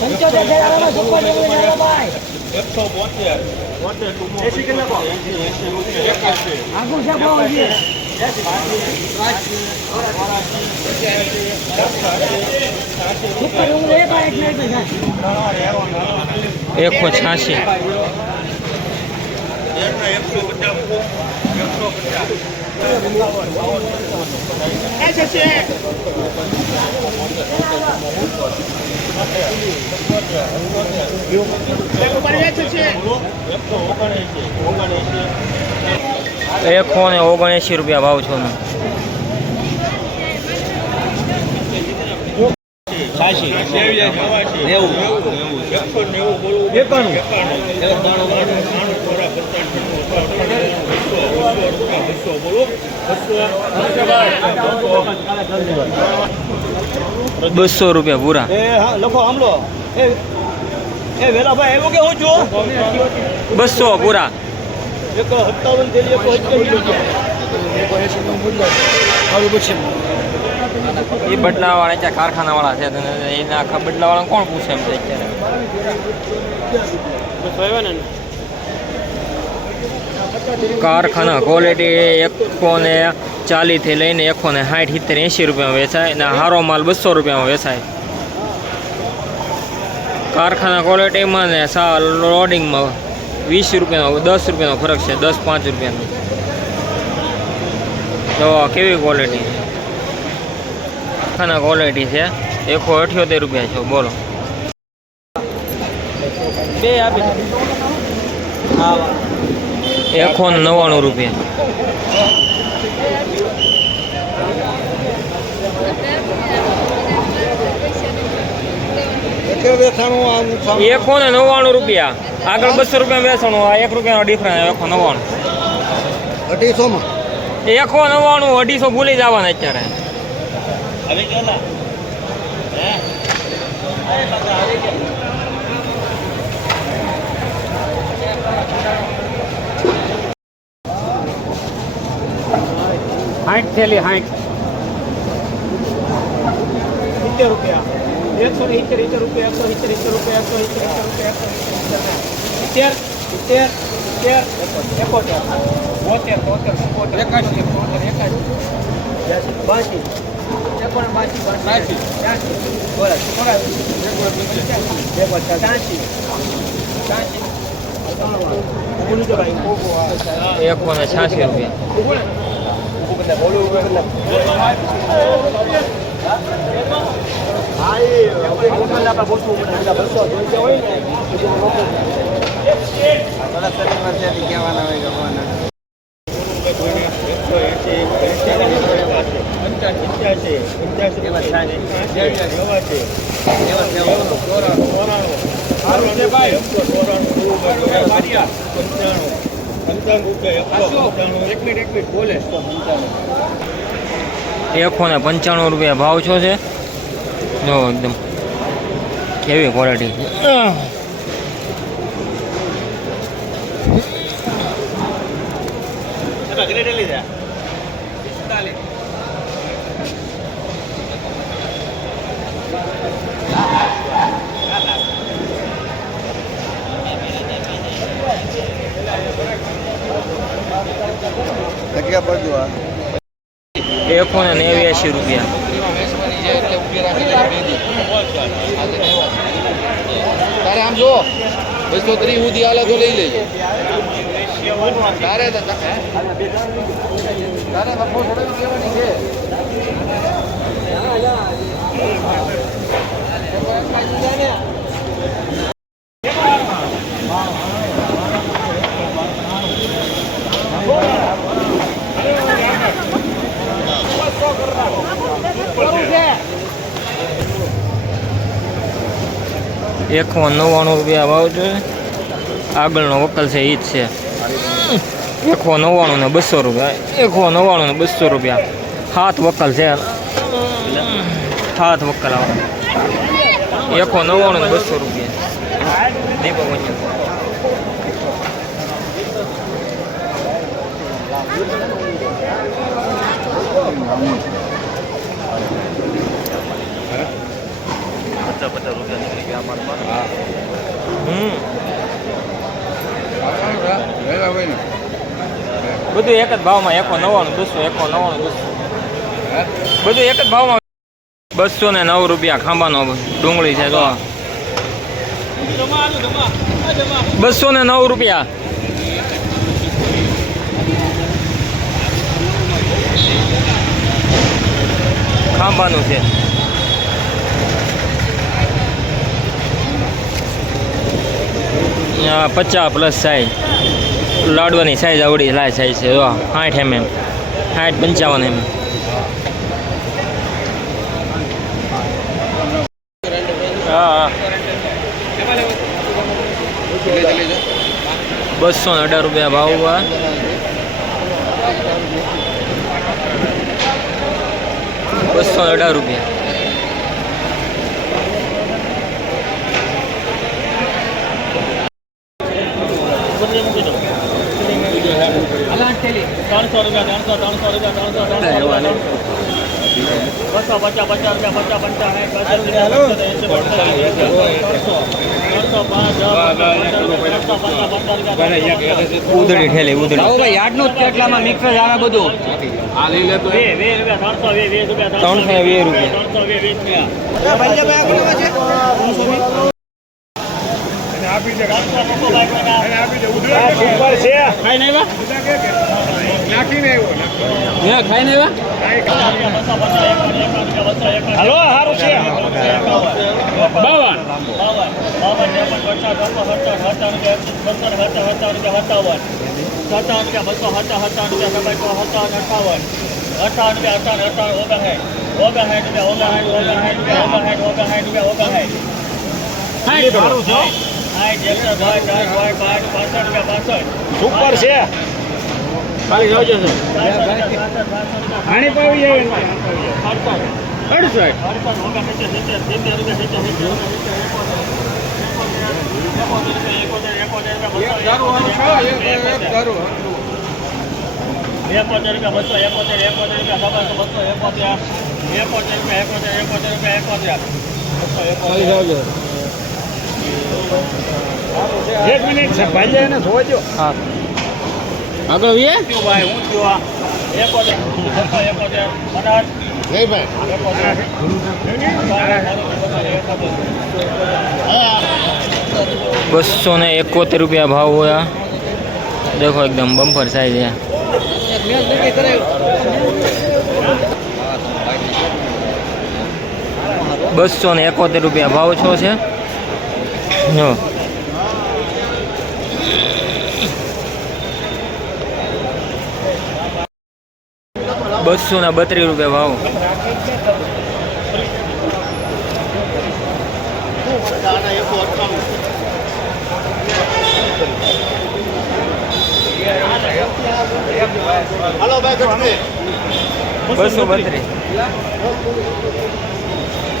પંચોતેર હજારમાં સુપર ડુંગળી લેવો ભાઈ એકસો બોતેર બોતેર ટૂંકો એસી કેટલા એસી એસી રૂપિયા એકાસી આગળ છે ભાવ છે સુપર ડુંગળી એક આ એક ને એક ને એકસો છ્યાસી એકસો પચાસ એકસો પચાસ ઓગણએંસી ઓગણએંસી ને રૂપિયા ભાવ છો છ્યાસી નેવું. એકાણું. બસો રૂપિયા પૂરા. એ હા લખો આમલો. એ એ વેલાભાઈ એવું કે હું છું? બસો પૂરા. એક સત્તાવન થેલી એક સત્યાવીસ એ બદલાવાળા ત્યાં કારખાનાવાળા છે એના આખા બદલાવાળા કોણ પૂછે એમ છે અત્યારે? કારખાના ક્વોલિટી એકસો ને ચાલીસથી લઈને એકસો ને સાઠ સિત્તેર એંશી રૂપિયામાં વેચાય અને હારો માલ બસો રૂપિયામાં વેચાય. કારખાના ક્વોલિટીમાં ને સા લોડિંગમાં વીસ રૂપિયાનો દસ રૂપિયાનો ફરક છે દસ પાંચ રૂપિયાનો. તો કેવી ક્વોલિટી છે ક્વોલિટી છે. એકસો અઠ્યોતેર રૂપિયા છે. બોલો. બે આપી એકસો ને નવ્વાણું રૂપિયા. એકસો ને નવ્વાણું રૂપિયા. આગળ બસો રૂપિયા વેચવાનું આ એક રૂપિયાનો ડિફરન્સ એકસો નવ્વાણું. અઢીસોમાં? એકસો નવ્વાણું અઢીસો ભૂલી જવાના અત્યારે. હવે કેલા સાઠ થેલી સાઠ સિત્તેર રૂપિયા એકસો ને સિત્તેર સિત્તેર રૂપિયા એકસો સિત્તેર સિત્તેર રૂપિયા એકસો સિત્તેર સિત્તેર રૂપિયા એકસો સિત્તેર સિત્તેર સિત્તેર એકોતેર બોતેર તોતેર ચુમ્મોતેર એકાસી તોતેર એકાસી બાસી એકોણ. બાસી બાસી ત્યાંસી ચોરાસી બે પચાસ ત્યાંસી ત્યાંસી એકસો ને છ્યાસી રૂપિયા એકસો એંસી પંચ્યાસી પંચ્યાસી નેવાસી ચોરાણું ચોરાણું પંચાણું પંચાણું એકસો મિનિટ બોલે એકસો ને પંચાણું રૂપિયા ભાવ છો છે? જો એકદમ કેવી ક્વોલિટી પડજો આ. એકસો ને નેવ્યાસી રૂપિયા. તારે આમ જો બસો ત્રીસ સુધી હાલે તો લઈ લેજો. તારે તો નફો થોડી કહેવાની છે એકસો નવ્વાણું રૂપિયા ભાવ છે. આગળનો વકલ છે એ જ છે. એકસો નવ્વાણું ને બસો રૂપિયા. એકસો નવ્વાણું ને બસો રૂપિયા. સાત વકલ છે. સાત વકલ આવે. એકસો નવ્વાણું ને બસો રૂપિયા. દીપક પચાસ પચાસ રૂપિયા હમ. બધું એક જ ભાવમાં એકો નવ્વાણું બસો એકો નવ્વાણું બસો બધું એક જ ભાવમાં. બસો ને નવ રૂપિયા ખાંબાનો ડુંગળી છે તો બસો ને નવ રૂપિયા. ખાંબાનું છે. પચાસ પ્લસ સાઈઝ લાડવાની સાઈઝ આવડી લાય સાઈઝ છે સાઠ એમ એમ. સાઠ પંચાવન એમ. બસો ને અઢાર રૂપિયા ભાવ. બસો ને અઢાર રૂપિયા. ત્રણસો રૂપિયા ત્રણસો ત્રણસો રૂપિયા ત્રણસો ત્રણસો બસો પચાસ પચાસ રૂપિયા પચાસ પંચાવન ત્રણસો પાંચ ત્રણસો પચાસ પચાસ ઉધડી ઠેલી જ કેટલામાં આવે બધું આ લઈ લે તો બે બે રૂપિયા ત્રણસો વીસ વીસ રૂપિયા ત્રણસો ને વીસ રૂપિયા વીસ વીસ ખાઈને આવ્યા? હલો સારું છે. બાવન. સત્તાવન બસો સત્તાવન રૂપિયા સત્તાવન સત્તાવન અઠાવન અઠાવન રૂપિયા અઠાવન અઠાવન સાઠ સાઠ પાંચ પાસઠ રૂપિયા પાસઠ સુપર છે. ખાલી જાવજો સર પાણી પાવી જાય અડસઠ. એકોતેર રૂપિયા બસો એકોતેર એકોતેર રૂપિયા સવાસો બસો એકોતેર એકોતેર રૂપિયા એકોતેર એકોતેર રૂપિયા એકોતેર બસો એકોતેર એક મિનિટ છે ભાઈ. ને જોજો હા. આગળ વીએ ભાઈ હું થયું આ એકોતેર એકોતેર અઢાર નહીં ભાઈ. બસો ને એકોતેર રૂપિયા ભાવ હોય દેખો એકદમ બમ્પર સાઈઝ બસો ને એકોતેર રૂપિયા ભાવ છો છે? જો. બસો ને બત્રીસ રૂપિયા ભાવ. બસો બત્રીસ.